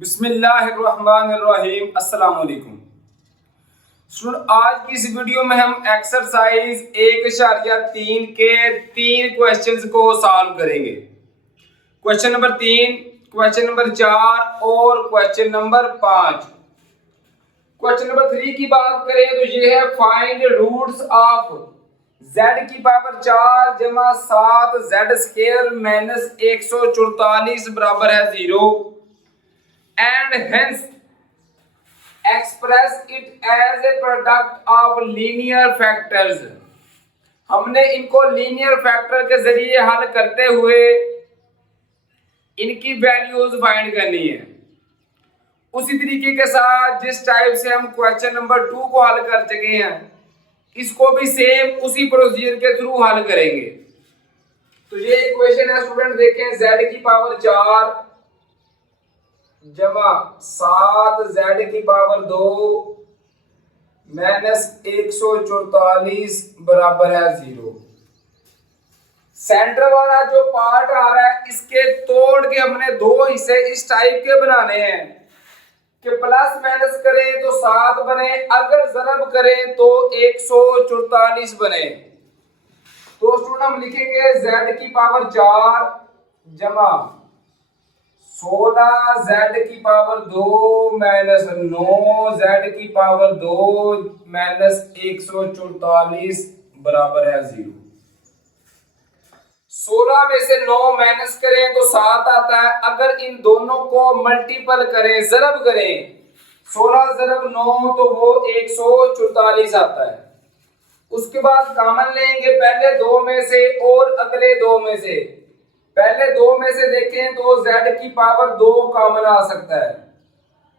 बिस्मिल्लाहिर्रहमानिर्रहीम। अस्सलाम वालेकुम स्टूडेंट, आज की इस वीडियो में हम एक्सरसाइज 1.3 के 3 क्वेश्चंस को सॉल्व करेंगे। क्वेश्चन नंबर 3, क्वेश्चन नंबर 4 और क्वेश्चन नंबर 5। क्वेश्चन नंबर 3 की बात करें तो ये है फाइंड रूट्स ऑफ z की पावर 4 जमा 7 z स्क्वायर माइनस 144 बराबर है 0 and hence express it as a product of linear factors। हमने इनको लीनियर फैक्टर के जरिए हल करते हुए इनकी वैल्यूज फाइंड करनी है। उसी तरीके के साथ जिस टाइप से हम क्वेश्चन नंबर 2 को हल कर चुके हैं, इसको भी सेम उसी प्रोसीजर के थ्रू हल करेंगे। तो ये इक्वेशन है स्टूडेंट, देखें z की पावर 4 जमा 7 z की पावर 2 माइनस 144 बराबर है 0। सेंटर वाला जो पार्ट आ रहा है इसके तोड़ के हमने दो हिस्से इस टाइप के बनाने हैं कि प्लस माइनस करें तो 7 बने, अगर ज़रब करें तो 144 बने। तो स्टूडेंट हम लिखेंगे z की पावर 4 जमा 16 z की पावर 2 माइनस 9 z की पावर 2 माइनस 144 बराबर है 0। 16 में से 9 माइनस करें तो 7 आता है, अगर इन दोनों को मल्टीपल करें, ज़रब करें, 16 ज़रब 9 तो वो 144 आता है। उसके बाद कॉमन लेंगे पहले दो में से और अगले दो में से। पहले दो में से देखें तो z की पावर 2 कॉमन आ सकता है।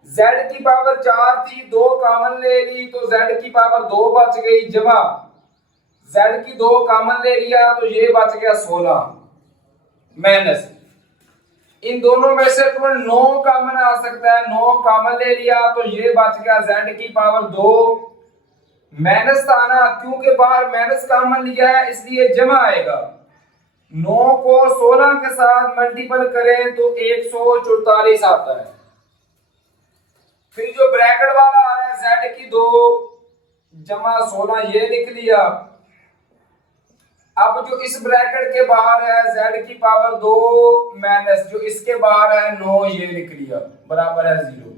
z की पावर 4 थी, 2 कॉमन ले ली तो z की पावर 2 बच गई, जमा z की 2 कॉमन ले लिया तो ये बच गया 16 माइनस इन दोनों में से 9 कॉमन आ सकता है, 9 कॉमन ले लिया तो ये बच गया z की पावर 2 माइनस आना, क्योंकि बाहर माइनस कॉमन लिया है इसलिए जमा आएगा। 9 को 16 के साथ मल्टीपल करें तो 144 आता है। फिर जो ब्रैकेट वाला आ रहा है z की 2 जमा 16 ये लिख लिया। अब जो इस ब्रैकेट के बाहर है z की पावर 2 माइनस जो इसके बाहर है 9 ये लिख लिया बराबर है 0।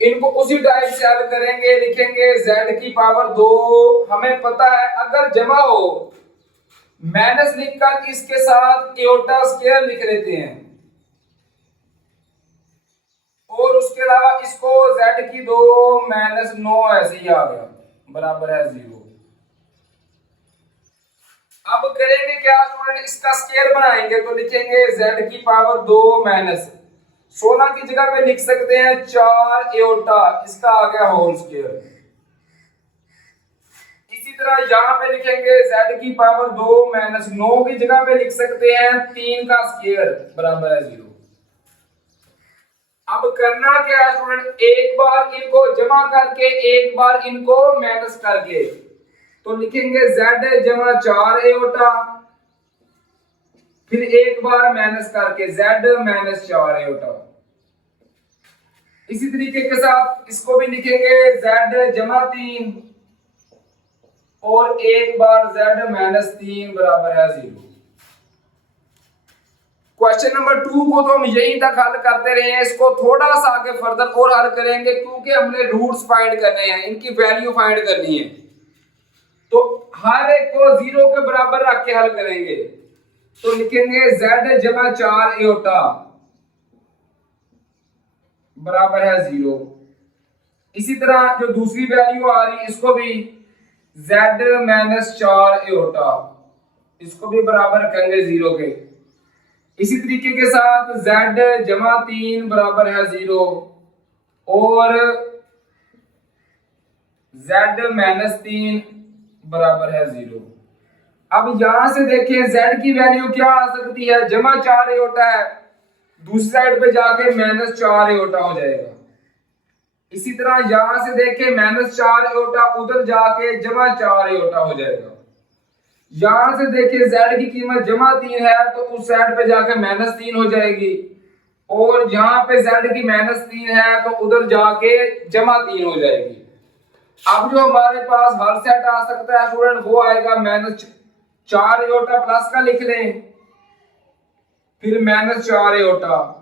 इनको उसी टाइप से हल करेंगे, लिखेंगे z की पावर 2, हमें पता है अगर जमा हो माइनस लिखकर इसके साथ एओटा स्क्वायर लिख लेते हैं और उसके अलावा इसको z की 2 माइनस 9 ऐसे ही आ गया बराबर है 0। अब करेंगे क्या स्टूडेंट, इसका स्क्वायर बनाएंगे तो लिखेंगे z की पावर 2 माइनस 16 की जगह पे लिख सकते हैं 4 एओटा, इसका आ गया होल स्क्वायर। इसी तरह यहाँ पे लिखेंगे z की पावर 2 माइनस 9 की जगह पे लिख सकते हैं 3 का स्क्वायर बराबर है 0। अब करना क्या है स्टूडेंट, एक बार इनको जमा करके एक बार इनको माइनस करके तो लिखेंगे z जमा 4 एओटा, फिर एक बार माइनस करके z माइनस 4 एओटा। इसी तरीके के साथ इसको भी लिखेंगे z जमा 3 और एक बार z माइनस 3 बराबर है 0। क्वेश्चन नंबर 2 को तो हम यहीं तक हल करते रहे हैं, इसको थोड़ा सा आगे फर्दर और हल करेंगे क्योंकि हमने रूट्स फाइंड करने हैं, इनकी वैल्यू फाइंड करनी है। तो हर एक को 0 के बराबर रख के हल करेंगे तो लिखेंगे z जमा 4 एओटा बराबर है 0। इसी तरह जो दूसरी वैल्यू आ रही इसको भी z माइनस 4 एओटा, इसको भी बराबर रखेंगे 0 के। इसी तरीके के साथ z जमा 3 बराबर है 0 और z माइनस 3 बराबर है 0। अब यहां से देखें z की वैल्यू क्या आ सकती है, जमा 4 एओटा है, दूसरी साइड पे जाके माइनस 4 एओटा हो जाएगा। इसी तरह यहां से देखें माइनस 4 एओटा, उधर जाके जमा 4 एओटा हो जाएगा। यहां से देखिए z की कीमत जमा 3 है तो उस साइड पे जाके माइनस 3 हो जाएगी। और यहाँ पे z की -3 है तो उधर जाके -3 हो जाएगी। अब जो हमारे पास हर सेट आ सकता है स्टूडेंट वो आएगा -4 आयोटा प्लस का लिख लें, फिर -4 आयोटा,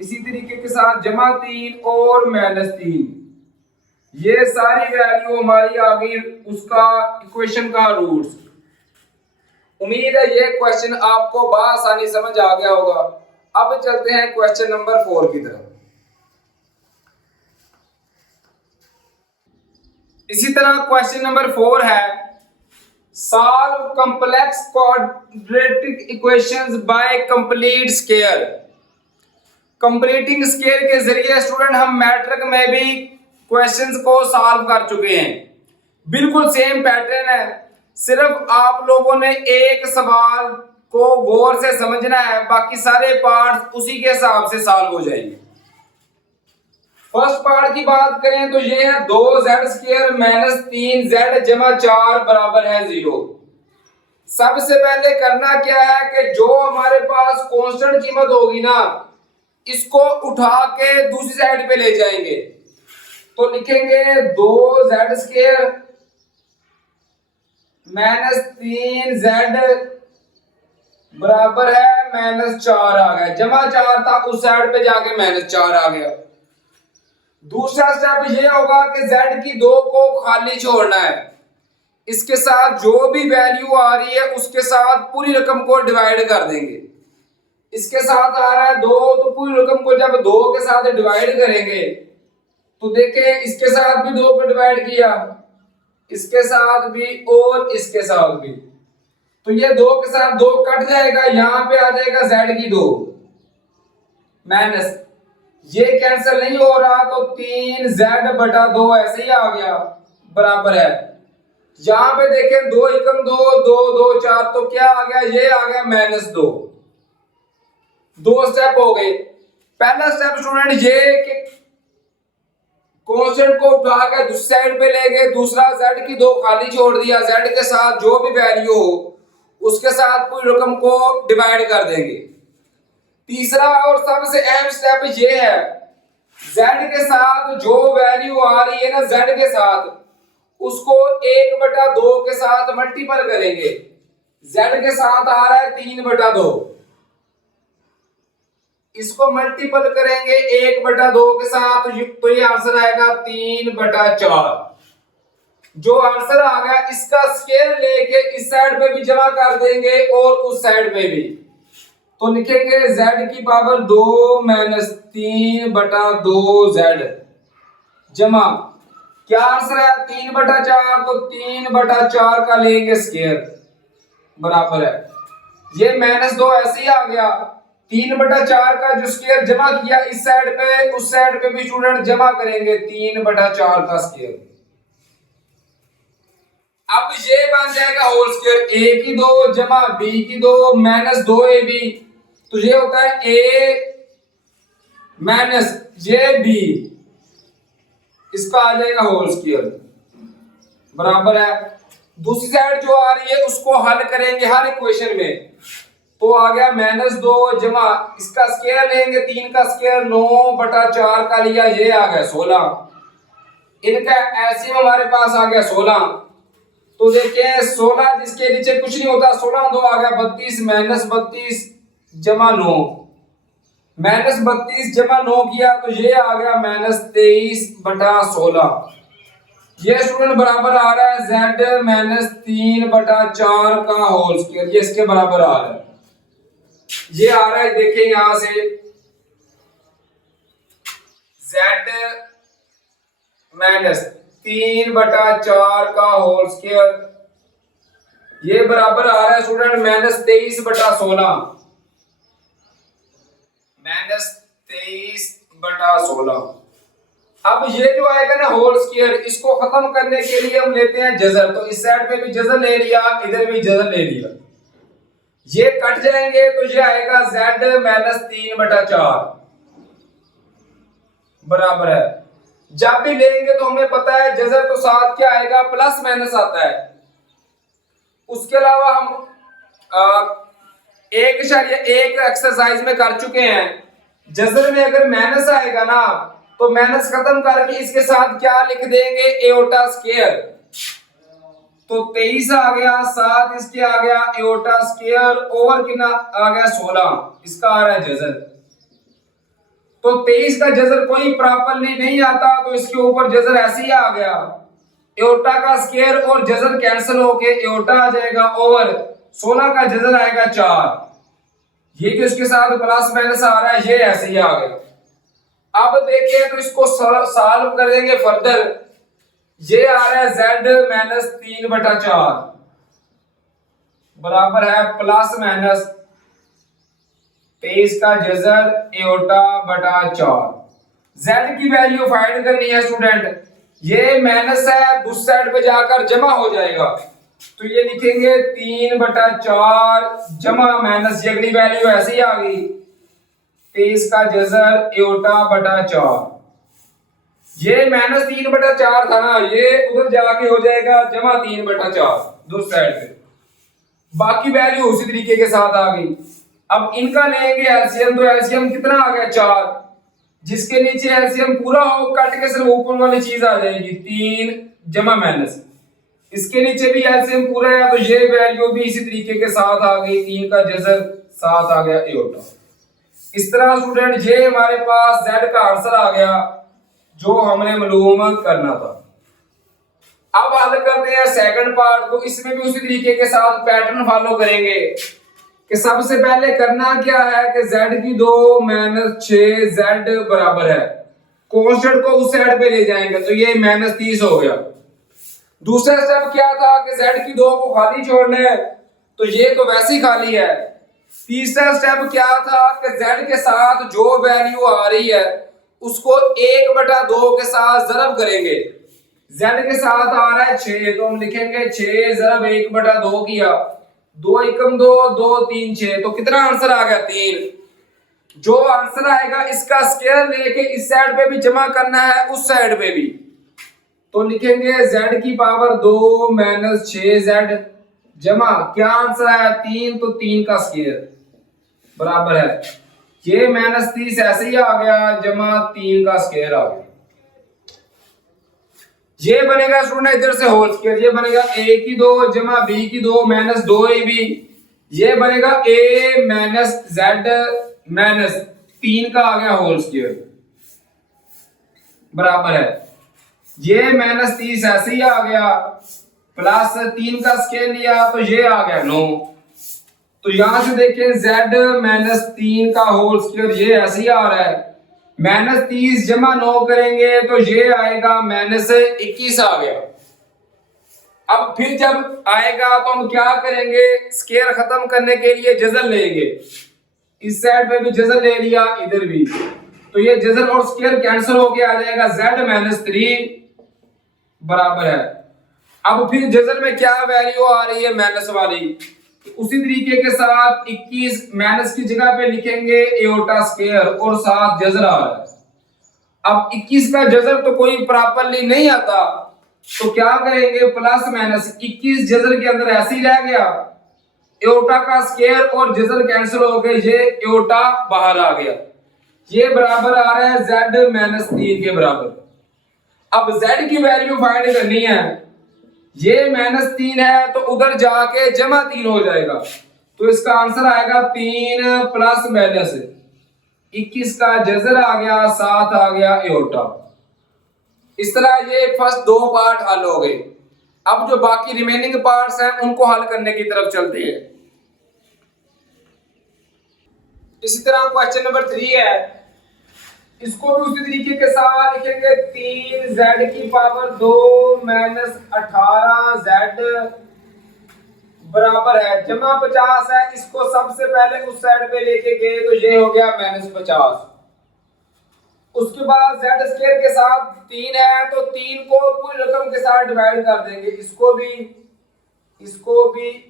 इसी तरीके के साथ -3 और -3। ये सारी वैल्यू हमारी आ गई उसका इक्वेशन का रूट्स। उम्मीद है ये क्वेश्चन आपको बआसानी समझ आ गया होगा। अब चलते हैं क्वेश्चन नंबर 4 की तरफ। इसी तरह क्वेश्चन नंबर 4 है solve complex quadratic equations bye complete square. Completing square के जरिए स्टूडेंट हम मैट्रिक में भी क्वेश्चंस को सॉल्व कर चुके हैं। बिल्कुल सेम पैटर्न है, सिर्फ आप लोगों ने एक सवाल को गौर से समझना है, बाकी सारे पार्ट उसी के हिसाब से सॉल्व हो जाएंगे। फर्स्ट पार्ट की बात करें तो ये है 2z² - 3z = 4 बराबर है 0। सबसे पहले करना क्या है कि जो हमारे पास कांस्टेंट कीमत होगी ना, इसको उठा के दूसरी साइड पे ले जाएंगे। तो लिखेंगे 2z² - 3z बराबर है -4 आ गया, +4 था उस साइड पे जाके -4 आ गया। दूसरा स्टेप ये होगा कि z की 2 को खाली छोड़ना है, इसके साथ जो भी वैल्यू आ रही है उसके साथ पूरी रकम को डिवाइड कर देंगे। इसके साथ आ रहा है 2 तो पूरी रकम को जब 2 के साथ डिवाइड करेंगे तो देखें इसके साथ भी 2 को डिवाइड किया, इसके साथ भी और इसके साथ भी, तो ये 2 के साथ 2 कट जाएगा, यहां पे आ जाएगा z की 2 माइनस, ये कैंसिल नहीं हो रहा तो 3z/2 ऐसे ही आ गया बराबर है। यहां पे देखें 2 एकम 2 2 2 4 तो क्या आ गया, ये आ गया -2। दो स्टेप हो गए। पहला स्टेप स्टूडेंट ये कि कांस्टेंट को उठा कर दूसरी साइड पे ले गए, दूसरा z की 2 खाली छोड़ दिया, z के साथ जो भी वैल्यू हो उसके साथ पूरी रकम को डिवाइड कर देंगे। तीसरा और सबसे अहम स्टेप ये है z के साथ जो वैल्यू आ रही है ना, z के साथ उसको 1/2 के साथ मल्टीपल करेंगे। z के साथ आ रहा है 3/2, इसको मल्टीपल करेंगे 1/2 के साथ तो ये आंसर आएगा 3/4। जो आंसर आ गया इसका स्केयर लेके इस साइड पे भी जमा कर देंगे और उस साइड पे भी, तो लिखेंगे z की पावर 2 - 3/2z जमा क्या आंसर है 3/4, तो 3/4 का लेंगे स्केयर बराबर है, ये -2 ऐसे ही आ गया। 3/4 का जो स्केयर जमा किया इस साइड पे उस साइड पे भी स्टूडेंट जमा करेंगे 3/4 का स्केयर। अब ये बन जाएगा होल स्केयर, a की 2 जमा b की 2 -2ab, तो ये होता है a - jb, इसका आ जाएगा होल स्केयर बराबर है। दूसरी साइड जो आ रही है उसको हल करेंगे हर इक्वेशन में, तो आ गया -2 जमा इसका स्केयर लेंगे 3 का स्केयर 9/4 का लिया, ये आ गया 16, इनका एलसीएम हमारे पास आ गया 16। तो देखिए 16 जिसके नीचे कुछ नहीं होता, 16 2 आ गया 32 -32 जमा 9, -32 जमा 9 किया तो ये आ गया -23/16। ये स्टूडेंट बराबर आ रहा है z - 3/4 का होल स्क्वायर, ये इसके बराबर आ रहा है, ये आ रहा है देखिए यहां से z - 3/4 का होल स्क्वायर, ये बराबर आ रहा है स्टूडेंट -23/16, -23/16। अब ये जो आएगा ना होल स्क्वायर, इसको खत्म करने के लिए हम लेते हैं जजर, तो इस साइड पे भी जजर ले लिया, इधर भी जजर ले लिया, ये कट जाएंगे तो ये आएगा z - 3/4 बराबर है। जब भी लेंगे तो हमें पता है जजर तो साथ क्या आएगा प्लस माइनस आता है। उसके अलावा हम एक एक्सरसाइज में कर चुके हैं जजर में अगर माइनस आएगा ना तो माइनस खत्म करके इसके साथ क्या लिख देंगे, एओटा स्क्वायर। तो 23 आ गया, 7 इसके आ गया एओटा स्क्वायर ओवर कितना आ गया 16, इसका आ रहा है जजर। तो 23 का जजर कोई प्रॉपरली नहीं आता तो इसके ऊपर जजर ऐसे ही आ गया, एओटा का स्क्वायर और जजर कैंसिल होके एओटा आ जाएगा ओवर 16 का जजर आएगा 4। ये जो इसके साथ प्लस माइनस आ रहा है ये ऐसे ही आ गया। अब देखिए तो इसको सॉल्व कर देंगे फर्दर। ये आ रहा है z माइनस 3/4 बराबर है प्लस माइनस 23 का जजर एओटा बटा 4। z की वैल्यू फाइंड करनी है स्टूडेंट। ये माइनस है, दूसरी साइड पे जाकर जमा हो जाएगा तो ये लिखेंगे 3/4 जमा माइनस, ये अगली वैल्यू ऐसे ही आ गई 23 का जजर एओटा बटा 4। ये माइनस 3/4 था ना, ये उधर जाके हो जाएगा जमा 3/4 दूसरी साइड पे, बाकी वैल्यू उसी तरीके के साथ आ गई। अब इनका लेंगे एलसीएम, तो एलसीएम कितना आ गया 4, जिसके नीचे एलसीएम पूरा हो कट के सिर्फ ऊपर वाली चीज आ जाएगी 3 जमा माइनस, इसके नीचे भी एलसीएम पूरा है तो ये वैल्यू भी इसी तरीके के साथ आ गई, 3 का जजर 7 आ गया एओटा। इस तरह स्टूडेंट ये हमारे पास z का आंसर आ गया जो हमने मालूम करना था। अब हल करते हैं सेकंड पार्ट को, इसमें भी उसी तरीके के साथ पैटर्न फॉलो करेंगे कि सबसे पहले करना क्या है कि z की 2 माइनस 6z बराबर है, कांस्टेंट को उस साइड पे ले जाएंगे तो ये माइनस 30 हो गया। दूसरा स्टेप क्या था कि z की 2 को खाली छोड़ना है तो ये तो वैसे ही खाली है। तीसरा स्टेप क्या था कि z के साथ जो वैल्यू आ रही है उसको 1/2 के साथ ज़रब करेंगे। z के साथ आ रहा है 6 तो हम लिखेंगे 6 ज़रब 1/2 किया, 2 एकम 2, 2 3 6, तो कितना आंसर आ गया 3। जो आंसर आएगा इसका स्क्वायर लेके इस साइड पे भी जमा करना है उस साइड पे भी, तो लिखेंगे z की पावर 2 माइनस 6z जमा क्या आंसर आया 3, तो 3 का स्क्वायर बराबर है ये माइनस 30 ऐसे ही आ गया जमा 3 का स्क्वायर आ गया। ये बनेगा स्टूडेंट इधर से होल स्क्वायर, ये बनेगा a की 2 जमा b की 2 माइनस 2ab, ये बनेगा a माइनस z माइनस 3 का आ गया होल स्क्वायर बराबर है ये माइनस 30 ऐसे ही आ गया प्लस 3 का स्क्वायर लिया तो ये आ गया 9। तो यहां से देखें z माइनस 3 का होल स्क्वायर ये ऐसे ही आ रहा है, माइनस 30 जमा 9 करेंगे तो ये आएगा माइनस 21 आ गया। अब फिर जब आएगा तो हम क्या करेंगे, स्क्वायर खत्म करने के लिए जजर लेंगे, इस साइड पे भी जजर ले लिया इधर भी, तो ये जजर और स्क्वायर कैंसिल होके आ जाएगा z माइनस 3 बराबर है। अब फिर जजर में क्या वैल्यू आ रही है माइनस वाली, उसी तरीके के साथ 21 माइनस की जगह पे लिखेंगे एओटा स्क्वायर और साथ जजर आ रहा है। अब 21 का जजर तो कोई प्रॉपरली नहीं आता तो क्या करेंगे प्लस माइनस 21 जजर के अंदर ऐसे ही रह गया, एओटा का स्क्वायर और जजर कैंसिल हो गए, ये एओटा बाहर आ गया, ये बराबर आ रहा है z माइनस 3 के बराबर। अब z की वैल्यू फाइंड करनी है, ये माइनस 3 है तो उधर जाके जमा 3 हो जाएगा तो इसका आंसर आएगा 3 प्लस माइनस 21 का जजर आ गया 7 आ गया एओटा। इस तरह ये फर्स्ट 2 पार्ट हल हो गए। अब जो बाकी रिमेनिंग पार्ट्स हैं उनको हल करने की तरफ चलते हैं। इसी तरह क्वेश्चन नंबर 3 है, इसको भी उसी तरीके के साथ लिखेंगे 3z की पावर 2 माइनस 18z बराबर है जमा 50 है, इसको सबसे पहले उस साइड पे लेके गए तो ये हो गया माइनस 50। उसके बाद z स्क्वायर के साथ 3 है तो 3 को पूरी रकम के साथ डिवाइड कर देंगे, इसको भी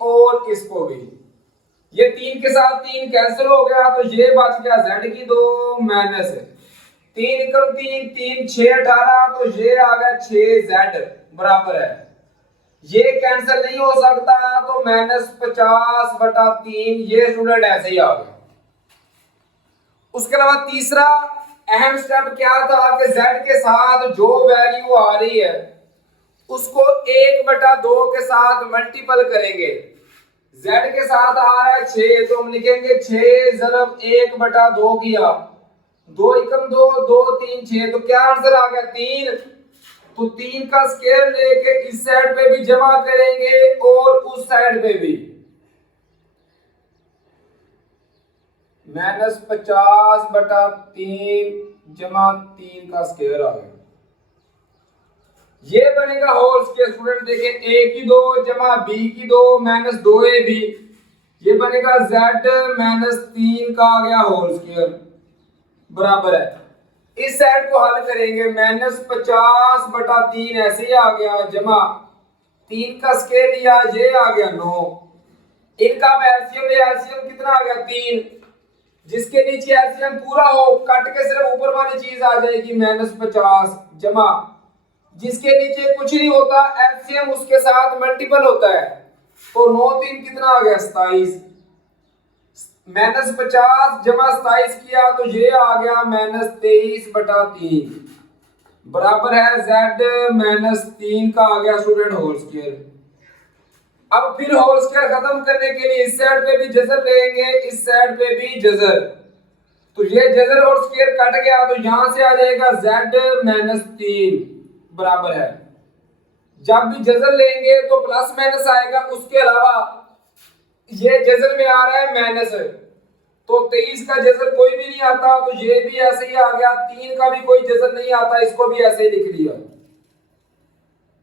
और इसको भी, ये 3 के साथ 3 कैंसिल हो गया तो ये बच गया z की 2 माइनस 3 एकम 3 3 6 18 तो ये आ गया 6z बराबर है, ये कैंसिल नहीं हो सकता तो माइनस 50/3 ये स्टूडेंट ऐसे ही आ गया। उसके अलावा तीसरा अहम स्टेप क्या था कि z के साथ जो वैल्यू आ रही है उसको 1/2 के साथ मल्टीपल करेंगे। z के साथ आ रहा है 6 तो हम लिखेंगे 6 ज़रब 1/2 किया, 2 एकम 2, 2 3 6, तो क्या आंसर आ गया 3। तो 3 का स्क्वायर लेके इस साइड पे भी जमा करेंगे और उस साइड पे भी, -50/3 जमा 3 का स्क्वायर आ गया। ये बनेगा होल स्क्वायर। स्टूडेंट देखें a की 2 जमा b की 2 माइनस 2ab, ये बनेगा z -3 का आ गया होल स्क्वायर बराबर है। इस साइड को हल करेंगे -50/3 ऐसे ही आ गया जमा 3 का स्क्वायर लिया, ये आ गया 9। इनका एलसीएम ले, एलसीएम कितना आ गया 3। जिसके नीचे एलसीएम पूरा हो कट के सिर्फ ऊपर वाली चीज आ जाएगी -50 जमा जिसके नीचे कुछ नहीं होता एलसीएम उसके साथ मल्टीपल होता है, तो 9 3 कितना आ गया 27। -50 जमा 27 किया तो ये आ गया -23/3 बराबर है z -3 का आ गया स्टूडेंट होल स्क्वायर। अब फिर होल स्क्वायर खत्म करने के लिए इस साइड पे भी जजर लेंगे, इस साइड पे भी जजर, तो ये जजर और स्क्वायर कट गया तो यहां से आ जाएगा z -3 बराबर है। जब भी जजर लेंगे तो प्लस माइनस आएगा, उसके अलावा ये जजर में आ रहा है माइनस, तो 23 का जजर कोई भी नहीं आता तो ये भी ऐसे ही आ गया, 3 का भी कोई जजर नहीं आता, इसको भी ऐसे ही लिख लिया।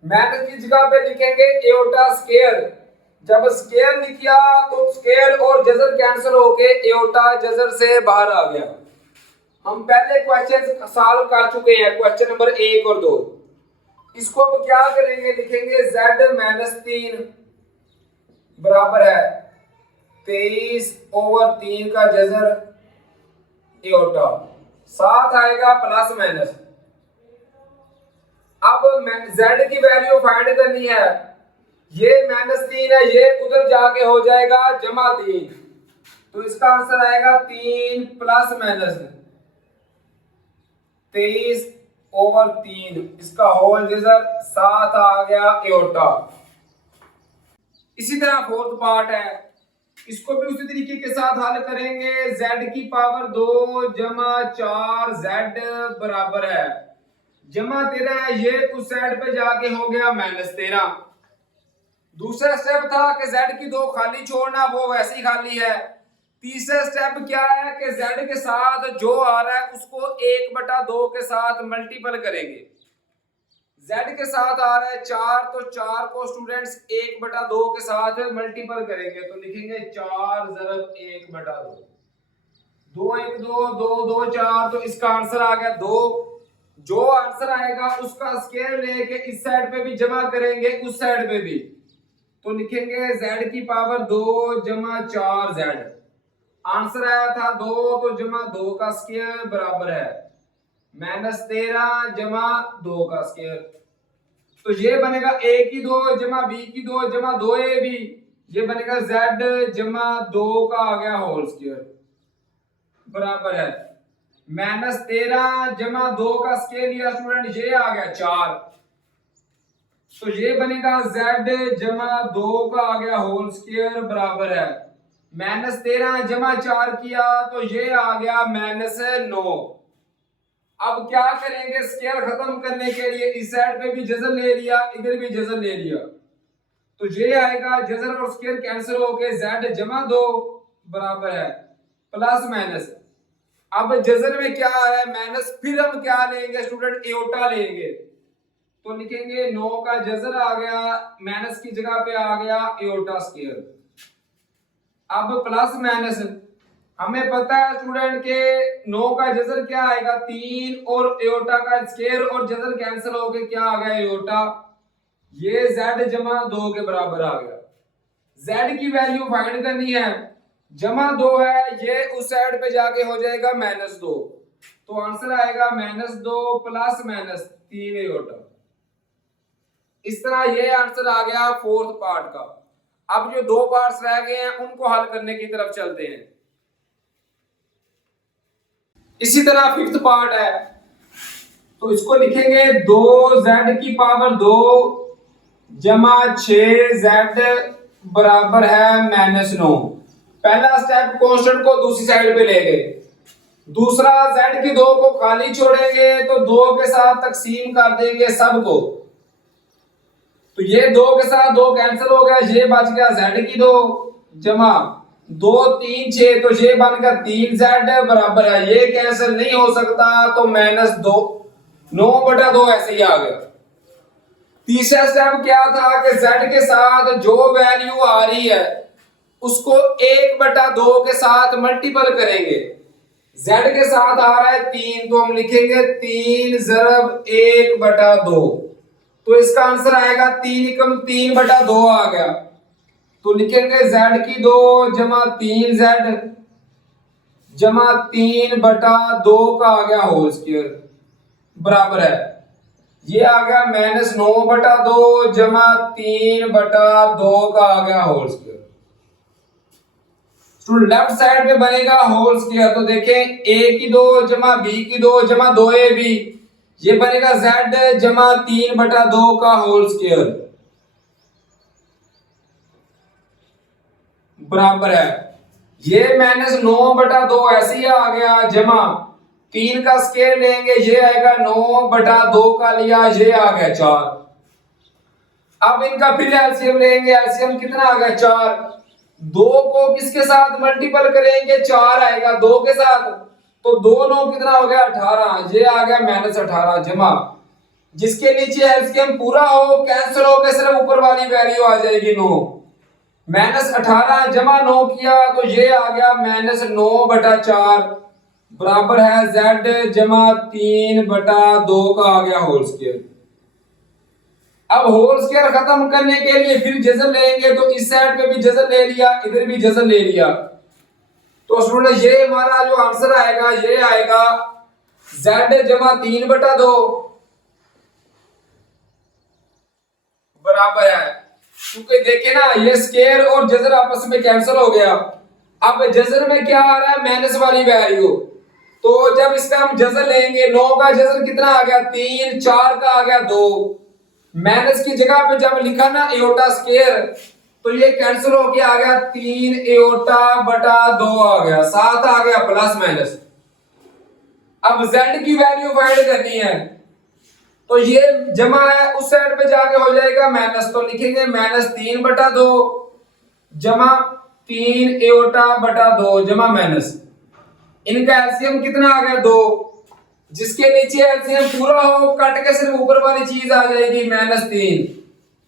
माइनस की जगह पे लिखेंगे एओटा स्क्वायर, जब स्क्वायर लिखा तो स्क्वायर और जजर कैंसिल होके एओटा जजर से बाहर आ गया। हम पहले क्वेश्चन सॉल्व कर चुके हैं, क्वेश्चन नंबर 1 और 2। इसको अब क्या करेंगे, लिखेंगे z -3 बराबर है 23/3 का जजर एओटा, साथ आएगा प्लस माइनस। अब z की वैल्यू फाइंड करनी है, ये -3 है, ये उधर जाके हो जाएगा -3, तो इसका आंसर आएगा 3 प्लस माइनस 23/3, इसका होल जजर साथ आ गया एओटा। इसी तरह फोर्थ पार्ट है, इसको भी उसी तरीके के साथ हल करेंगे। z की पावर 2 जमा 4 z बराबर है जमा 13 है, ये उस साइड पे जाके हो गया -13। दूसरा स्टेप था कि z की 2 खाली छोड़ना, वो वैसे ही खाली है। तीसरा स्टेप क्या है कि z के साथ जो आ रहा है उसको 1/2 के साथ मल्टीपल करेंगे। z के साथ आ रहा है 4, तो 4 को स्टूडेंट्स 1/2 के साथ मल्टीपल करेंगे, तो लिखेंगे 4 ज़रब 1/2, 2 1 2 2 2 4, तो इसका आंसर आ गया 2। जो आंसर आएगा उसका स्क्वायर लेके इस साइड पे भी जमा करेंगे, उस साइड पे भी, तो लिखेंगे z की पावर 2 जमा 4z, आंसर आया था 2, तो जमा 2 का स्क्वायर बराबर है -13 जमा 2 का स्क्वायर, तो ये बनेगा a की 2 जमा b की 2 जमा 2ab, ये बनेगा z जमा 2 का आ गया होल स्क्वायर बराबर है -13 जमा 2 का स्क्वायर लिया स्टूडेंट, ये आ गया 4, तो ये बनेगा z जमा 2 का आ गया होल स्क्वायर बराबर है -13 जमा 4 किया तो ये आ गया -9। अब क्या करेंगे, स्क्वायर खत्म करने के लिए इस साइड पे भी जजर ले लिया, इधर भी जजर ले लिया, तो ये आएगा जजर और स्क्वायर कैंसिल होके z जमा 2 बराबर है प्लस माइनस। अब जजर में क्या आ रहा है माइनस, फिर हम क्या लेंगे स्टूडेंट एओटा लेंगे, तो लिखेंगे 9 का जजर आ गया, माइनस की जगह पे आ गया एओटा स्क्वायर। अब प्लस माइनस, हमें पता है स्टूडेंट के 9 का जजर क्या आएगा 3, और एओटा का स्क्वायर और जजर कैंसिल होके क्या आ गया एओटा, ये z जमा 2 के बराबर आ गया। z की वैल्यू फाइंड करनी है, जमा 2 है, ये उस साइड पे जाके हो जाएगा -2, तो आंसर आएगा -2 प्लस -3 एओटा। इस तरह ये आंसर आ गया फोर्थ पार्ट का। अब जो 2 पार्ट्स रह गए हैं उनको हल करने की तरफ चलते हैं। इसी तरह फिफ्थ पार्ट है, तो इसको लिखेंगे 2z की पावर 2 जमा 6z बराबर है -9। पहला स्टेप कांस्टेंट को दूसरी साइड पे ले गए, दूसरा z की 2 को खाली छोड़ेंगे तो 2 के साथ तकसीम कर देंगे सबको, तो ये 2 के साथ 2 कैंसिल हो गया, ये बच गया z की 2 जमा 2 3 6, तो ये बन गया 3z बराबर है, ये कैंसिल नहीं हो सकता तो -2 9/2 ऐसे ही आ गया। तीसरा स्टेप क्या था कि z के साथ जो वैल्यू आ रही है उसको 1/2 के साथ मल्टीपल करेंगे। z के साथ आ रहा है 3, तो हम लिखेंगे 3 ज़रब 1/2, तो इसका आंसर आएगा 3 = 3/2 आ गया, तो लिखेंगे z की 2 जमा 3z जमा 3/2 का आ गया होल स्क्वायर बराबर है, ये आ गया -9/2 जमा 3/2 का आ गया होल स्क्वायर। लेफ्ट साइड पे बनेगा होल स्क्वायर, तो देखें a की 2 जमा b की 2 जमा 2ab, ये बनेगा z जमा 3/2 का होल स्क्वायर बराबर है, ये -9/2 ऐसे ही आ गया जमा 3 का स्क्वायर लेंगे, ये आएगा 9/2 का लिया, ये आ गया 4। अब इनका फिर एलसीएम लेंगे, एलसीएम कितना आ गया 4, 2 को किसके साथ मल्टीपल करेंगे 4 आएगा 2 के साथ, तो 2 9 कितना हो गया 18, ये आ गया -18 जमा, जिसके नीचे एलसीएम पूरा हो कैंसिल हो के सिर्फ ऊपर वाली वैल्यू आ जाएगी 9, -18 जमा 9 किया तो ये आ गया -9/4 बराबर है z जमा 3/2 का आ गया होल स्क्वायर। अब होल स्क्वायर खत्म करने के लिए फिर जज़र लेंगे, तो इस साइड पे भी जज़र ले लिया, इधर भी जज़र ले लिया, तो स्टूडेंट ये हमारा जो आंसर आएगा ये आएगा z जमा 3/2 बराबर है, क्योंकि देखे ना ये स्क्वायर और जज़र आपस में कैंसिल हो गया। अब जज़र में क्या आ रहा है माइनस वाली वैल्यू, तो जब इसका हम जज़र लेंगे 9 का जज़र कितना आ गया 3, 4 का आ गया 2, माइनस की जगह पे जब लिखा ना एओटा स्क्वायर तो ये कैंसिल होके आ गया 3 एओटा/2 आ गया, साथ आ गया प्लस माइनस। अब z की वैल्यू फाइंड करनी है, तो ये जमा है उस साइड पे जाके हो जाएगा माइनस, तो लिखेंगे -3/2 जमा 3 एओटा/2 जमा माइनस, इनका एलसीएम कितना आ गया 2, जिसके नीचे एलसीएम पूरा हो कट के सिर्फ ऊपर वाली चीज आ जाएगी -3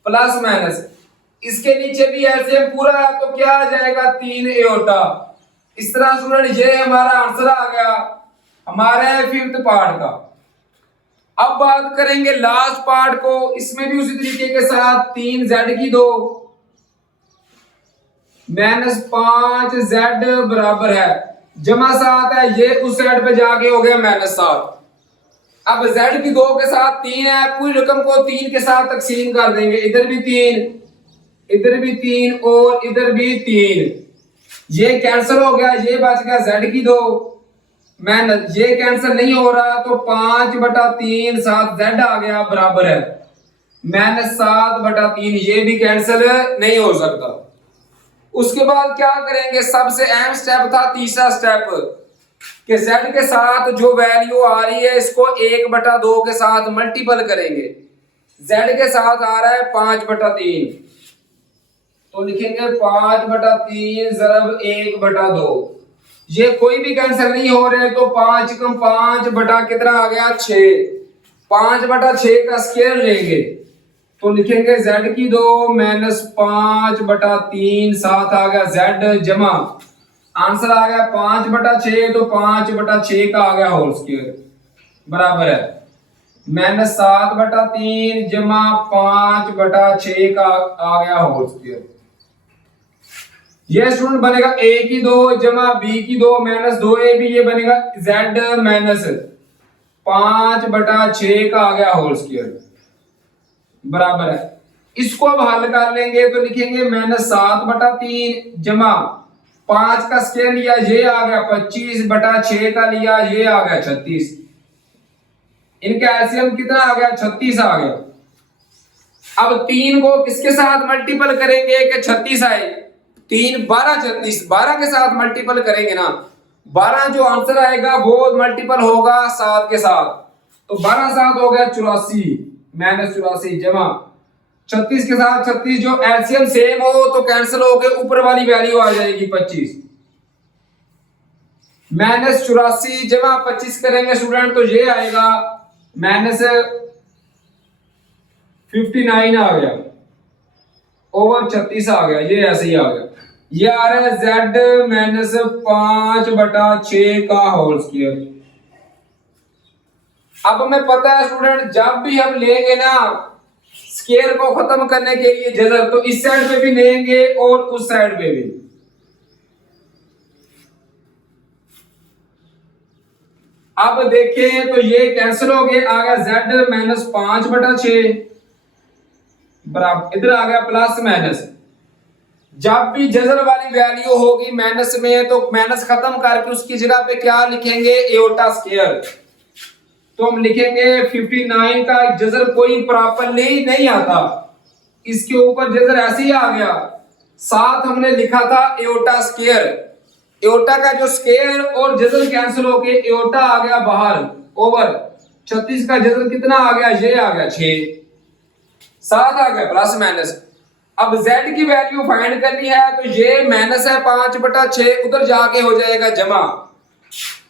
प्लस माइनस, इसके नीचे भी एलसीएम पूरा है तो क्या आ जाएगा 3 एओटा। इस तरह स्टूडेंट ये हमारा आंसर आ गया हमारे फिफ्थ पार्ट का। अब बात करेंगे लास्ट पार्ट को, इसमें भी उसी तरीके के साथ 3z की 2 -5z बराबर है जमा 7 है, ये उस साइड पे जाके हो गया -7। अब z की 2 के साथ 3 है, पूरी रकम को 3 के साथ तकसीम कर देंगे, इधर भी 3 इधर भी 3 और इधर भी 3, ये कैंसिल हो गया, ये बच गया z की 2 माइनस, ये कैंसिल नहीं हो रहा तो 5/3 7z आ गया बराबर है -7/3, ये भी कैंसिल नहीं हो सकता। उसके बाद क्या करेंगे, सबसे अहम स्टेप था तीसरा स्टेप कि z के साथ जो वैल्यू आ रही है इसको 1/2 के साथ मल्टीपल करेंगे। z के साथ आ रहा है 5/3, तो लिखेंगे 5/3 ज़रब 1/2, ये कोई भी कैंसिल नहीं हो रहे तो 5 कम 5 बटा कितना आ गया 6, 5/6 का स्क्वायर लेंगे तो लिखेंगे z की 2 -5/3 साथ आ गया z जमा आंसर आ गया 5/6, तो 5/6 का आ गया होल स्क्वायर बराबर है -7/3 जमा 5/6 का आ गया होल स्क्वायर। ये स्टूडेंट बनेगा a की 2 जमा b की 2 -2ab, ये बनेगा z -5/6 का आ गया होल स्क्वायर बराबर है। इसको अब हल कर लेंगे तो लिखेंगे -7/3 जमा 5 का स्क्वायर लिया ये आ गया 25 बटा 6 का लिया ये आ गया 36। इनका एलसीएम कितना आ गया 36 आ गया। अब 3 को किसके साथ मल्टीपल करेंगे कि 36 आए? 3 12 36 12 के साथ मल्टीपल करेंगे ना, 12 जो आंसर आएगा वो मल्टीपल होगा 7 के साथ, तो 12 7 हो गया 84 माइनस 84 जमा 36 के साथ 36, जो एलसीएम सेम हो तो कैंसिल हो के ऊपर वाली वैल्यू आ जाएगी 25 माइनस 84 जमा 25 करेंगे स्टूडेंट तो ये आएगा माइनस 59 आ गया ओवर 36 आ गया, ये ऐसे ही आ गया। ये आ रहा है z माइनस 5 बटा 6 का होल स्क्वायर। अब हमें पता है स्टूडेंट जब भी हम लेंगे ना स्क्वायर को खत्म करने के लिए जजर, तो इस साइड पे भी लेंगे और उस साइड पे भी। अब देखें तो ये कैंसिल हो गए, आ गया z माइनस 5 बटा 6 बराबर, इधर आ गया प्लस माइनस। जब भी जजर वाली वैल्यू होगी माइनस में तो माइनस खत्म करके उसकी जगह पे क्या लिखेंगे एओटा स्क्वायर। तो हम लिखेंगे 59 का जजर कोई प्रॉपरली नहीं आता, इसके ऊपर जजर ऐसे ही आ गया। साथ हमने लिखा था एओटा स्क्वायर, एओटा का जो स्क्वायर और जजर कैंसिल होके एओटा आ गया बाहर ओवर 36 का जजर कितना आ गया ये आ गया 6 7 आ गया प्लस माइनस। अब z की वैल्यू फाइंड करनी है तो ये माइनस है 5 बटा 6 उधर जाके हो जाएगा जमा,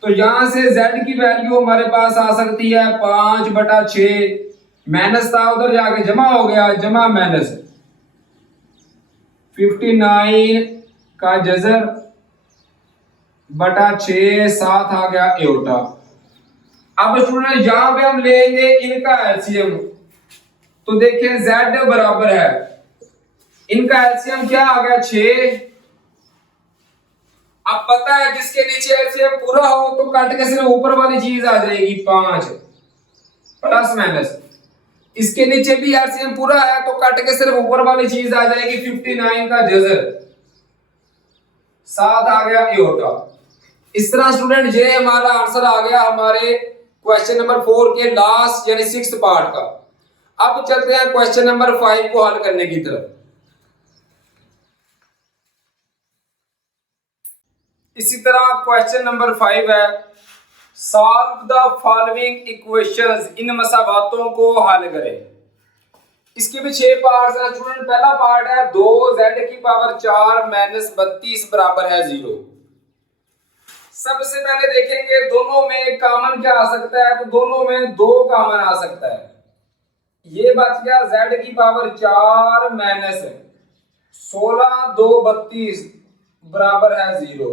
तो यहां से z की वैल्यू हमारे पास आ सकती है 5 बटा 6 माइनस था उधर जाके जमा हो गया जमा माइनस 59 का जजर बटा 6 7 आ गया एओटा। अब स्टूडेंट यहां पे हम लेंगे इनका एलसीएम, तो देखिए z बराबर है इनका एलसीएम क्या आ गया 6। अब पता है जिसके नीचे एलसीएम पूरा हो तो कट के सिर्फ ऊपर वाली चीज आ जाएगी 5 प्लस माइनस, इसके नीचे भी एलसीएम पूरा है तो कट के सिर्फ ऊपर वाली चीज आ जाएगी 59 का जजर 7 आ गया एओटा। इस तरह स्टूडेंट ये हमारा आंसर आ गया हमारे क्वेश्चन नंबर 4 के लास्ट यानी 6th पार्ट का। अब चलते हैं क्वेश्चन नंबर 5 को हल करने की तरफ। इसी तरह क्वेश्चन नंबर 5 है सॉल्व द फॉलोइंग इक्वेशंस, इन मसावातों को हल करें। इसके भी 6 पार्ट्स हैं स्टूडेंट। पहला पार्ट है 2z की पावर 4 माइनस 32 बराबर है 0। सबसे पहले देखेंगे दोनों में कॉमन क्या आ सकता है, तो दोनों में 2 कॉमन आ सकता है। ये बच गया z की पावर 4 माइनस 16 2 32 बराबर है 0।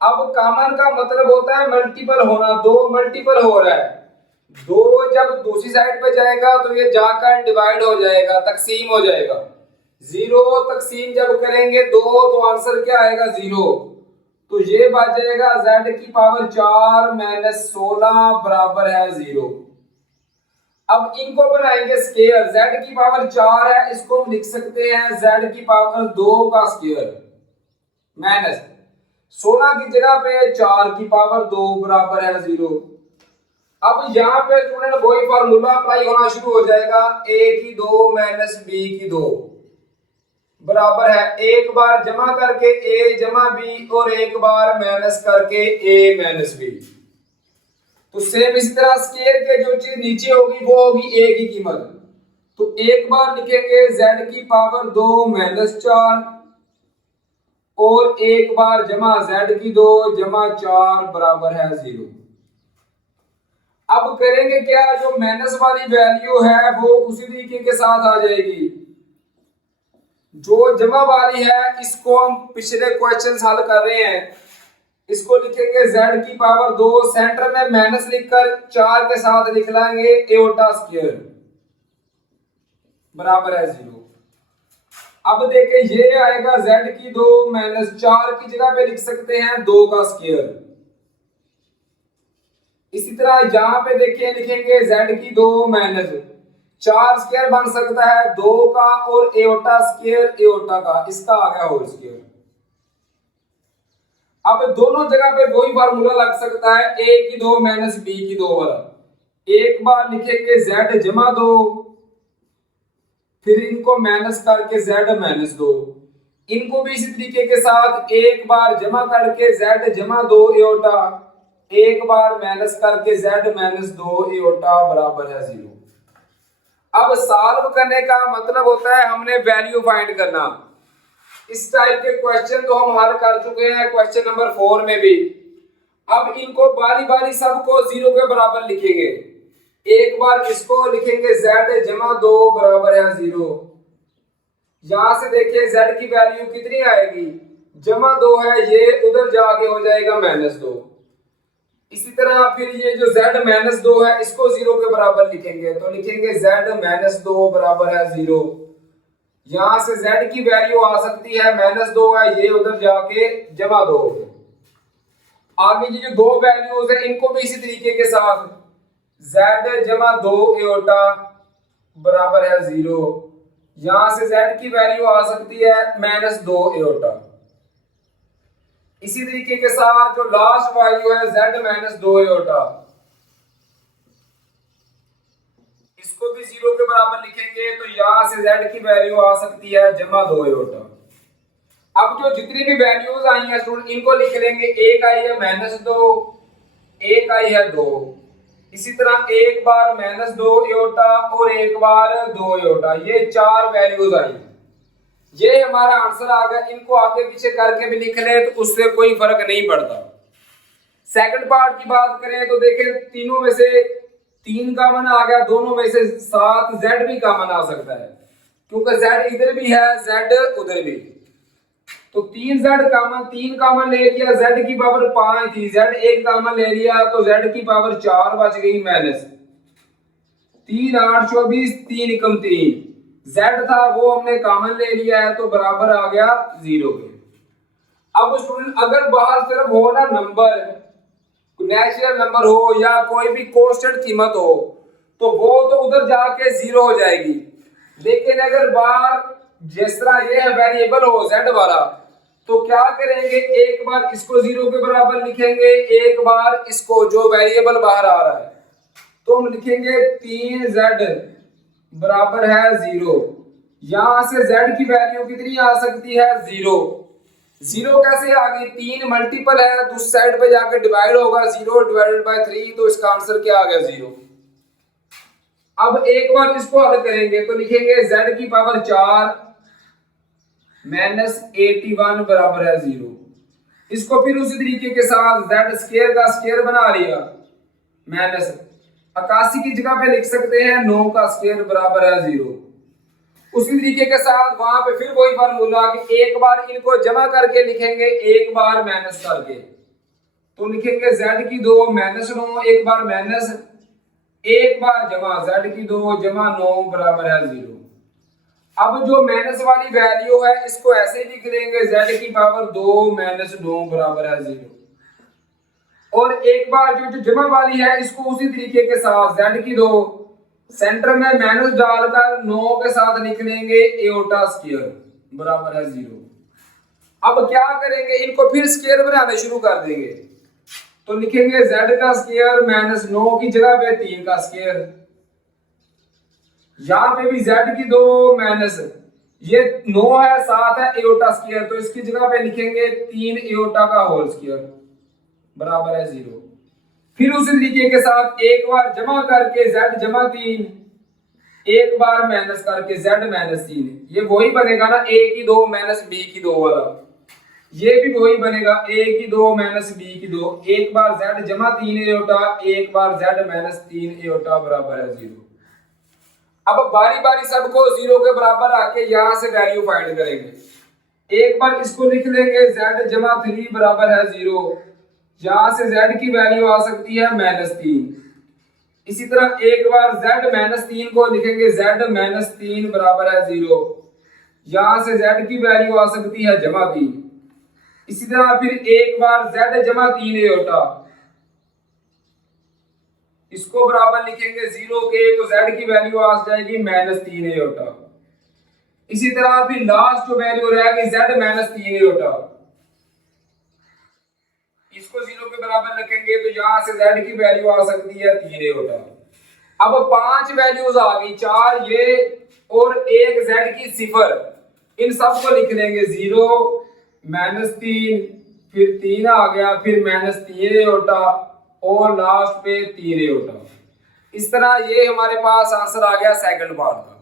अब कॉमन का मतलब होता है मल्टीपल होना, 2 मल्टीपल हो रहा है, 2 जब दूसरी साइड पे जाएगा तो ये जाकर डिवाइड हो जाएगा तकसीम हो जाएगा। 0 तकसीम जब करेंगे 2 तो आंसर क्या आएगा 0, तो ये बच जाएगा z की पावर 4 माइनस 16 बराबर है 0। अब इनको बनाएंगे स्क्वायर, z की पावर 4 है इसको हम लिख सकते हैं z की पावर 2 का स्क्वायर माइनस 16 की जगह पे 4 की पावर 2 बराबर है 0। अब यहाँ पे स्टूडेंट वही फार्मूला अप्लाई होना शुरू हो जाएगा, a की 2 माइनस b की 2 बराबर है, एक बार जमा करके a जमा b और एक बार माइनस करके a माइनस b। तो सेम इस तरह स्क्वायर के जो चीज नीचे होगी वो होगी a की कीमत, तो एक बार लिखेंगे z की पावर 2 माइनस 4 और एक बार जमा z की 2 जमा 4 बराबर है 0। अब करेंगे क्या, जो माइनस वाली वैल्यू है वो उसी तरीके के साथ आ जाएगी, जो जमा वाली है इसको हम पिछले क्वेश्चन हल कर रहे हैं, इसको लिखेंगे z की पावर 2 सेंटर में माइनस लिखकर 4 के साथ लिख लेंगे एओटा स्क्वायर बराबर है 0। अब देखिए ये आएगा z की 2 माइनस 4 की जगह पे लिख सकते हैं 2 का स्क्वायर। इसी तरह यहाँ पे देखिए लिखेंगे z की 2 माइनस 4 स्क्वायर बन सकता है 2 का और एओटा स्क्वायर एओटा का, इसका आ गया होल स्क्वायर। अब दोनों जगह पे वही फार्मूला लग सकता है, a की 2 माइनस b की 2 वाला। एक बार लिखेंगे z जमा 2, फिर इनको माइनस करके z माइनस 2, इनको भी इसी तरीके के साथ एक बार जमा करके z जमा 2 एओटा, एक बार माइनस करके z माइनस 2 एओटा बराबर है 0। अब सॉल्व करने का मतलब होता है हमने वैल्यू फाइंड करना। इस टाइप के क्वेश्चन तो हम हल कर चुके हैं क्वेश्चन नंबर 4 में भी। अब इनको बारी बारी सबको 0 के बराबर लिखेंगे। एक बार इसको लिखेंगे z जमा 2 बराबर है 0। यहां से देखिए z की वैल्यू कितनी आएगी, जमा 2 है, ये उधर जाके हो जाएगा माइनस 2। इसी तरह फिर ये जो z माइनस 2 है इसको 0 के बराबर लिखेंगे, तो लिखेंगे z माइनस 2 बराबर है 0। यहां से z की वैल्यू आ सकती है माइनस 2 है, ये उधर जाके जमा 2 हो गया। आगे ये जो दो वैल्यूज है इनको भी इसी तरीके के साथ z जमा 2 एओटा बराबर है 0। यहां से z की वैल्यू आ सकती है माइनस 2 एओटा। इसी तरीके के साथ जो लास्ट वैल्यू है z माइनस 2 एओटा, इसको भी 0 के बराबर लिखेंगे, तो यहां से z की वैल्यू आ सकती है जमा 2 एओटा। अब जो जितनी भी वैल्यूज आई हैं स्टूडेंट इनको लिख लेंगे, एक आई है माइनस 2, एक आई है 2, इसी तरह एक बार माइनस 2 एओटा और एक बार 2 एओटा, ये चार वैल्यूज आई। ये हमारा आंसर आ गया। इनको आगे पीछे करके भी लिख ले तो उससे कोई फर्क नहीं पड़ता। सेकंड पार्ट की बात करें तो देखें तीनों में से 3 कॉमन आ गया, दोनों में से 7 z भी कॉमन आ सकता है क्योंकि z इधर भी है z उधर भी, तो 3z कॉमन, 3 कॉमन ले लिया, z की पावर 5 थी, z 1 कॉमन ले लिया तो z की पावर 4 बच गई माइनस 3 8 24 3 एकम 3, z था वो हमने कॉमन ले लिया है तो बराबर आ गया 0 के। अब स्टूडेंट अगर बाहर सिर्फ हो ना नंबर, नेचुरल नंबर हो या कोई भी कांस्टेंट कीमत हो तो वो तो उधर जाके 0 हो जाएगी, लेकिन अगर बाहर जिस तरह ये वेरिएबल हो z वाला तो क्या करेंगे, एक बार इसको 0 के बराबर लिखेंगे, एक बार इसको जो वेरिएबल बाहर आ रहा है तो हम लिखेंगे 3z बराबर है 0। यहां से z की वैल्यू कितनी आ सकती है 0। 0 कैसे आ गई, 3 मल्टीपल है तो उस साइड पे जाकर डिवाइड होगा, 0 डिवाइडेड बाय 3, तो इसका आंसर क्या आ गया 0। अब एक बार इसको हल करेंगे तो लिखेंगे z की पावर 4 माइनस 81 बराबर है 0। इसको फिर उसी तरीके के साथ z स्क्वायर का स्क्वायर बना लिया, माइनस 81 की जगह पे लिख सकते हैं 9 का स्क्वायर बराबर है 0। उसी तरीके के साथ वहां पे फिर वही फार्मूला कि एक बार इनको जमा करके लिखेंगे, एक बार माइनस करके, तो लिखेंगे z की 2 माइनस 9, एक बार माइनस, एक बार जमा, z की 2 जमा 9 बराबर है 0। अब जो माइनस वाली वैल्यू है इसको ऐसे लिख देंगे, z की पावर 2 माइनस 9 बराबर है 0। और एक बार जो जमा वाली है इसको उसी तरीके के साथ z की 2 सेंटर में माइनस डालकर 9 के साथ लिख लेंगे एओटा स्क्वायर बराबर है 0। अब क्या करेंगे, इनको फिर स्क्वायर बनाने शुरू कर देंगे, तो लिखेंगे z का स्क्वायर माइनस 9 की जगह पे 3 का स्क्वायर, यहां पे भी z की 2 माइनस, ये 9 है 7 है एओटा स्क्वायर, तो इसकी जगह पे लिखेंगे 3 एओटा का होल स्क्वायर बराबर है 0। फिर उसी तरीके के साथ एक बार जमा करके z जमा 3, एक बार माइनस करके z माइनस 3, ये वही बनेगा ना a की 2 माइनस b की 2 वाला, ये भी वही बनेगा a की 2 माइनस b की 2, एक बार z जमा 3 एओटा, एक बार z माइनस 3 एओटा बराबर है 0। अब बारी बारी सबको 0 के बराबर आके यहां से वैल्यू फाइंड करेंगे। एक बार इसको लिख लेंगे z जमा 3 बराबर है 0, यहां से z की वैल्यू आ सकती है माइनस 3। इसी तरह एक बार z माइनस 3 को लिखेंगे z माइनस 3 बराबर है 0, यहां से z की वैल्यू आ सकती है जमा 3। इसी तरह फिर एक बार z जमा 3 एओटा, इसको बराबर लिखेंगे 0 के, तो z की वैल्यू आ जाएगी माइनस 3 एओटा। इसी तरह फिर लास्ट जो वैल्यू रहेगी z माइनस 3 एओटा, बराबर रखेंगे तो यहाँ से z की वैल्यू आ सकती है 3 एओटा। अब 5 वैल्यूज आ गई, 4 ये और एक z की 0, इन सब को लिख लेंगे 0 -3, फिर 3 आ गया, फिर -3 एओटा और लास्ट पे 3 एओटा। इस तरह ये हमारे पास आंसर आ गया सेकंड पार्ट का।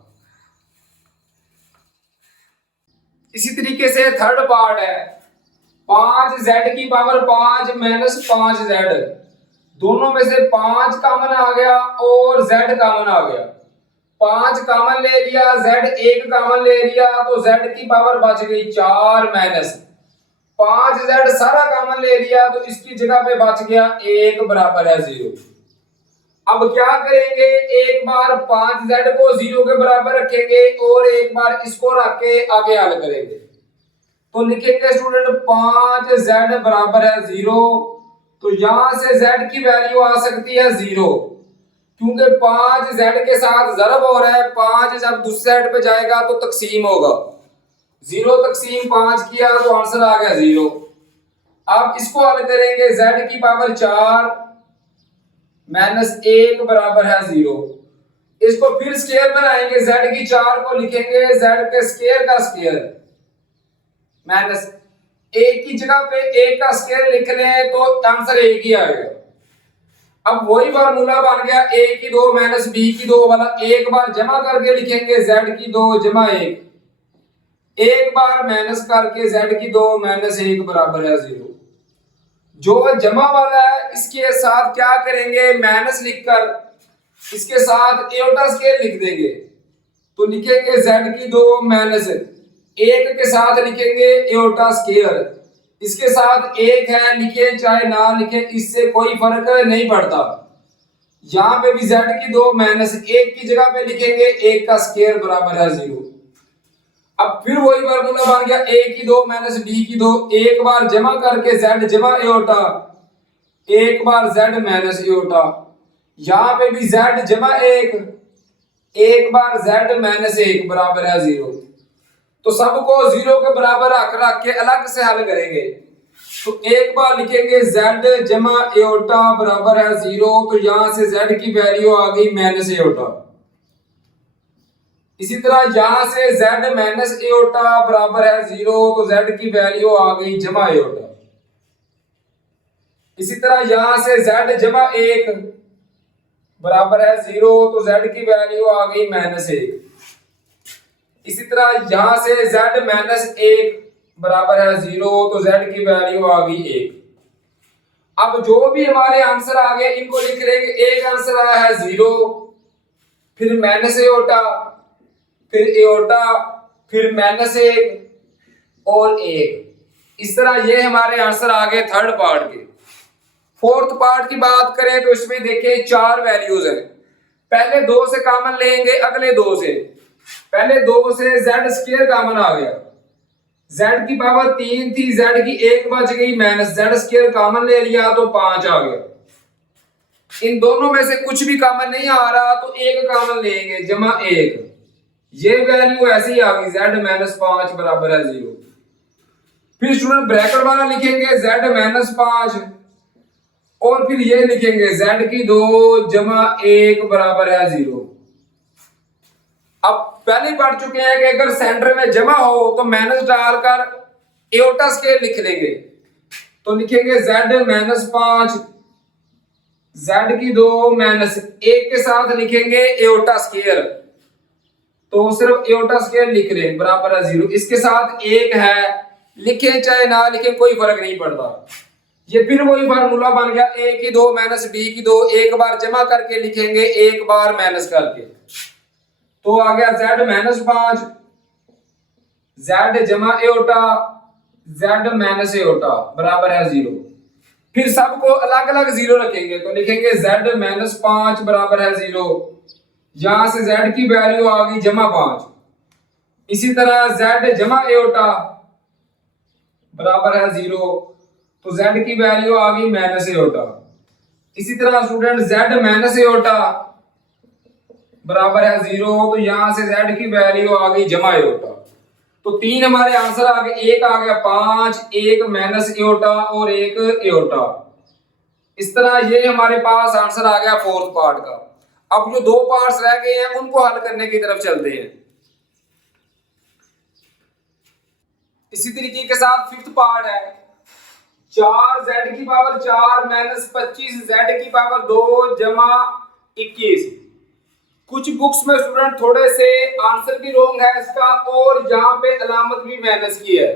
इसी तरीके से थर्ड पार्ट है 5z की पावर 5 -5z, दोनों में से 5 कॉमन आ गया और z कॉमन आ गया। 5 कॉमन ले लिया, z 1 कॉमन ले लिया, तो z की पावर बच गई 4 माइनस 5z सारा कॉमन ले लिया तो इसकी जगह पे बच गया 1 बराबर है 0। अब क्या करेंगे, एक बार 5z को 0 के बराबर रखेंगे और एक बार इसको रख के आगे हल करेंगे। तो लिखेंगे स्टूडेंट 5z बराबर है 0, तो यहां से z की वैल्यू आ सकती है 0, क्योंकि 5z के साथ ज़रब हो रहा है। 5 जब दूसरी साइड पे जाएगा तो तकसीम होगा, 0 तकसीम 5 किया तो आंसर आ गया 0। अब इसको हल करेंगे, z की पावर 4 -1 बराबर है 0। इसको फिर स्क्वायर बनाएंगे, z की 4 को लिखेंगे z के स्क्वायर का स्क्वायर, माइनस 1 की जगह पे 1 का स्क्वायर लिख लें तो आंसर 1 ही आएगा। अब वही फार्मूला बन गया a की 2 माइनस b की 2 वाला, एक बार जमा करके लिखेंगे z की 2 जमा 1, एक बार माइनस करके z की 2 माइनस 1 बराबर है 0। जो जमा वाला है इसके साथ क्या करेंगे, माइनस लिखकर इसके साथ एओटा स्क्वायर लिख देंगे, तो लिखेंगे z की 2 माइनस 1 के साथ लिखेंगे एओटा स्क्वायर, इसके साथ 1 है लिखे चाहे ना लिखे इससे कोई फर्क नहीं पड़ता। यहाँ पे भी z की 2 माइनस 1 की जगह पे लिखेंगे 1 का स्क्वायर बराबर है 0। अब फिर वही फार्मूला बन गया a की 2 माइनस b की 2, एक बार जमा करके z जमा एओटा, एक बार z माइनस एओटा, यहाँ पे भी z जमा 1, एक बार z माइनस 1 बराबर है 0। तो सबको 0 के बराबर रख के अलग से हल करेंगे, तो एक बार लिखेंगे z जमा एओटा बराबर है 0, तो यहाँ से z की वैल्यू आ गई माइनस एओटा। इसी तरह यहां से z माइनस एओटा बराबर है 0, तो z की वैल्यू आ गई जमा एओटा। इसी तरह यहां से z जमा 1 बराबर है 0, तो z की वैल्यू आ गई माइनस 1। इसी तरह यहां से z माइनस 1 बराबर है 0, तो z की वैल्यू आ गई 1। अब जो भी हमारे आंसर आ गए इनको लिख लेंगे, एक आंसर आया है 0, फिर माइनस एओटा, फिर एओटा, फिर माइनस 1 और 1। इस तरह ये हमारे आंसर आ गए थर्ड पार्ट के। फोर्थ पार्ट की बात करें तो इसमें देखिए 4 वैल्यूज हैं, पहले 2 से कॉमन लेंगे, अगले 2 से, पहले 2 से z स्क्वायर कॉमन आ गया, z की पावर 3 थी, z की 1 बच गई, माइनस z स्क्वायर कॉमन ले लिया तो 5 आ गया। इन दोनों में से कुछ भी कॉमन नहीं आ रहा तो 1 कॉमन लेंगे जमा 1, ये वैल्यू ऐसे ही आ गई z माइनस 5 बराबर है 0। फिर स्टूडेंट ब्रैकेट वाला लिखेंगे z माइनस 5 और फिर ये लिखेंगे z की 2 जमा 1 बराबर है 0। अब पहले पढ़ चुके हैं कि अगर सेंटर में जमा हो तो माइनस डालकर एओटा स्क्वायर लिख लेंगे, तो लिखेंगे z माइनस 5 z की 2 माइनस 1 के साथ लिखेंगे एओटा स्क्वायर, तो सिर्फ एओटा स्क्वायर लिख रहे हैं बराबर है 0। इसके साथ 1 है, लिखे चाहे ना लिखे कोई फर्क नहीं पड़ता। ये फिर वही फार्मूला बन गया a की 2 माइनस b की 2, एक बार जमा करके लिखेंगे, एक बार माइनस करके, तो आ गया z माइनस 5 z जमा एओटा z माइनस एओटा बराबर है 0। फिर सबको अलग अलग 0 रखेंगे, तो लिखेंगे z माइनस 5 बराबर है 0, यहां से z की वैल्यू आ गई जमा 5। इसी तरह z जमा एओटा बराबर है 0, तो z की वैल्यू आ गई माइनस एओटा। इसी तरह स्टूडेंट z माइनस एओटा बराबर है 0, तो यहां से z की वैल्यू आ गई जमा एओटा। तो 3 हमारे आंसर आ गए, एक आ गया 5, एक माइनस एओटा और एक एओटा। इस तरह ये हमारे पास आंसर आ गया फोर्थ पार्ट का। अब जो दो पार्ट्स रह गए हैं उनको हल करने की तरफ चलते हैं। इसी तरीके के साथ फिफ्थ पार्ट है 4z की पावर 4 माइनस 25z की पावर 2 जमा 21। कुछ बुक्स में स्टूडेंट थोड़े से आंसर भी रॉन्ग है इसका और यहाँ पे अलामत भी माइनस की है।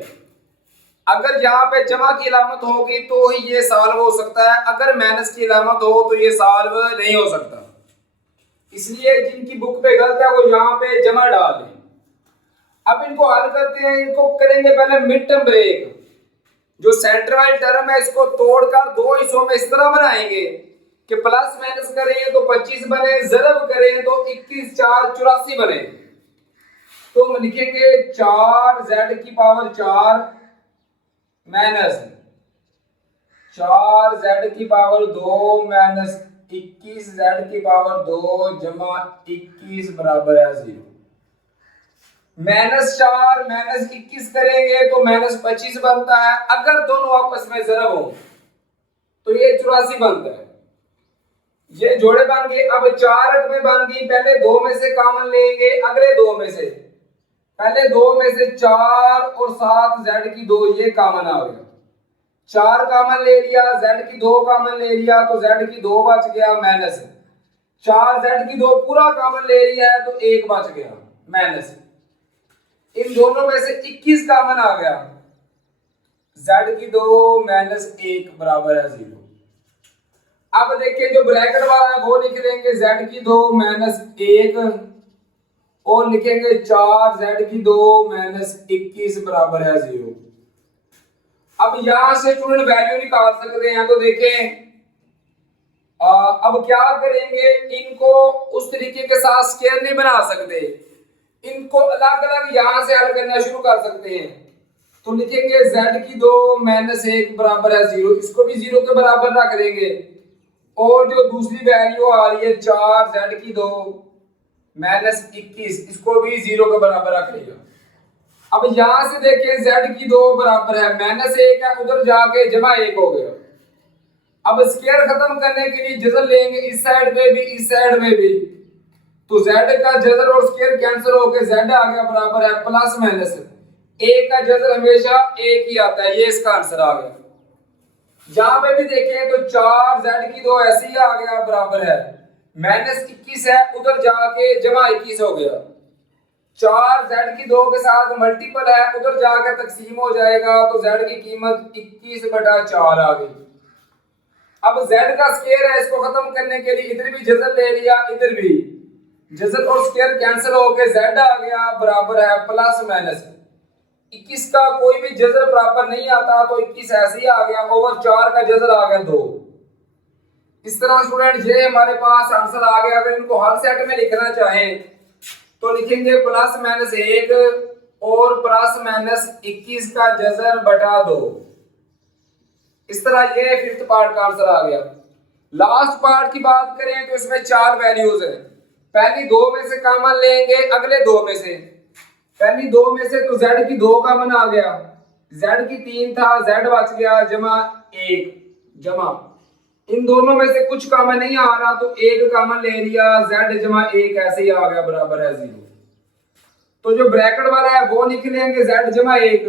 अगर यहाँ पे जमा की अलामत होगी तो ही ये सॉल्व हो सकता है, अगर माइनस की अलामत हो तो ये सॉल्व नहीं हो सकता। इसलिए जिनकी बुक पे गलत है वो यहाँ पे जमा डाल दें। अब इनको हल करते हैं। इनको करेंगे पहले मिड टर्म ब्रेक। जो सेंटर वाली टर्म है इसको तोड़कर दो हिस्सों में इस तरह बनाएंगे कि प्लस माइनस करें तो 25 बने, जरब करें तो 21 4 84 बने। तो हम लिखेंगे 4z की पावर 4 माइनस 4z की पावर 2 माइनस 21z की पावर 2 जमा 21 बराबर है 0। माइनस 4 माइनस 21 करेंगे तो माइनस 25 बनता है। अगर दोनों आपस में जरब हो तो ये 84 बनता है। ये जोड़े बन गए। अब 4 में बन गई। पहले 2 में से कॉमन लेंगे, अगले 2 में से। पहले 2 में से 4 और 7 z की 2 ये कॉमन आ गया। 4 कॉमन ले लिया, z की 2 कॉमन ले लिया तो z की 2 बच गया माइनस 4 z की 2 पूरा कॉमन ले लिया है तो 1 बच गया माइनस। इन दोनों में से 21 कॉमन आ गया, z की 2 माइनस 1 बराबर है 0। अब देखिए जो ब्रैकेट वाला है वो लिख लेंगे z की 2 माइनस 1 और लिखेंगे 4z की 2 माइनस 21 बराबर है 0। अब यहां से स्टूडेंट वैल्यू निकाल सकते हैं। तो देखें अब क्या करेंगे, इनको उस तरीके के साथ स्क्वायर नहीं बना सकते, इनको अलग अलग यहां से हल करना शुरू कर सकते हैं। तो लिखेंगे z की 2 माइनस 1 बराबर है 0, इसको भी 0 के बराबर रख देंगे। और जो दूसरी वैल्यू आ रही है 4z की 2 माइनस 21, इसको भी 0 के बराबर रख लिया। अब यहां से देखें z की 2 बराबर है माइनस 1 है, उधर जाके जमा 1 हो गया। अब स्क्वायर खत्म करने के लिए जजर लेंगे, इस साइड में भी इस साइड में भी। तो z का जजर और स्क्वायर कैंसिल होकर z आ गया बराबर है प्लस माइनस 1 का जजर हमेशा 1 ही आता है। ये इसका आंसर आ गया। यहां पे भी देखें तो 4z की 2 ऐसे ही आ गया बराबर है माइनस 21 है, उधर जाके जमा 21 हो गया। 4z की 2 के साथ मल्टीपल है, उधर जाके तकसीम हो जाएगा तो z की कीमत 21/4 आ गई। अब z का स्क्वायर है, इसको खत्म करने के लिए इधर भी जजर ले लिया, इधर भी जजर और स्क्वायर कैंसिल होकर z आ गया बराबर है प्लस माइनस 21 का कोई भी जजर प्रॉपर नहीं आता तो 21 ऐसे ही आ गया ओवर 4 का जजर आ गया 2। इस तरह स्टूडेंट ये हमारे पास आंसर आ गया। अगर इनको हर सेट में लिखना चाहें तो लिखेंगे प्लस माइनस 1 और प्लस माइनस 21 का जजर बटा 2। इस तरह ये फिफ्थ पार्ट का आंसर आ गया। लास्ट पार्ट की बात करें तो इसमें 4 वैल्यूज है। पहली 2 में से कॉमन लेंगे, अगले 2 में से। पहली 2 में से तो z की 2 कॉमन आ गया, z की 3 था, z बच गया जमा 1 जमा इन दोनों में से कुछ कॉमन नहीं आ रहा तो 1 कॉमन ले लिया, z जमा 1 ऐसे ही आ गया बराबर है 0। तो जो ब्रैकेट वाला है वो लिख लेंगे z जमा 1।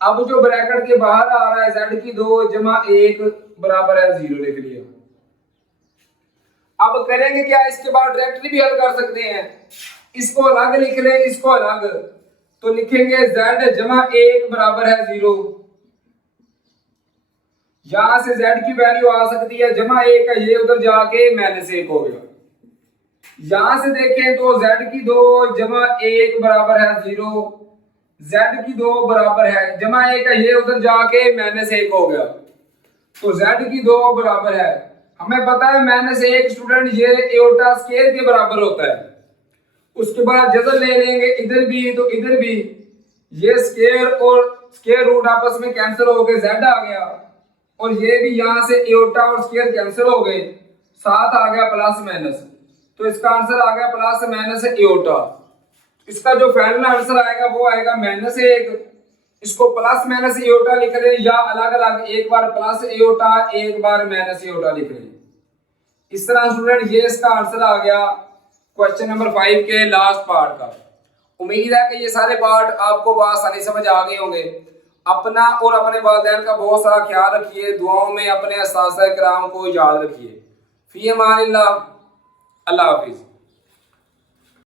अब जो ब्रैकेट के बाहर आ रहा है z की 2 जमा 1 बराबर है 0 लिख लिया। अब करेंगे क्या, इसके बाद डायरेक्टली भी हल कर सकते हैं। इसको अलग लिख लें, इसको अलग, तो लिखेंगे z जमा 1 बराबर है 0। यहां से z की वैल्यू आ सकती है जमा 1 है, ये उधर जाके माइनस 1 हो गया। यहां से देखें तो z की 2 जमा 1 बराबर है 0, z की 2 बराबर है जमा 1 है, ये उधर जाके माइनस 1 हो गया। तो z की 2 बराबर है, हमें पता है माइनस 1 स्टूडेंट ये एओर्टा स्क्वायर के बराबर होता है। उसके बाद जजर ले लेंगे, इधर भी तो इधर भी, ये स्क्वायर और स्क्वायर रूट आपस में कैंसिल हो गए, z आ गया और ये भी यहां से एओर्टा और स्क्वायर कैंसिल हो गए, साथ आ गया प्लस माइनस। तो इसका आंसर आ गया प्लस माइनस एओर्टा। इसका जो फाइनल आंसर आएगा वो आएगा -1। इसको प्लस माइनस एयोटा लिख रहे हैं या अलग अलग, एक बार प्लस एयोटा एक बार माइनस एयोटा लिख रहे हैं। इस तरह स्टूडेंट ये इसका आंसर आ गया क्वेश्चन नंबर 5 के लास्ट पार्ट का। उम्मीद है कि ये सारे पार्ट आपको आसानी समझ आ गए होंगे। अपना और अपने वालिदैन का बहुत सारा ख्याल रखिए, दुआओं में अपने उस्ताद-ए-किराम को याद रखिए। फी अमानिल्लाह, अल्लाह हाफिज।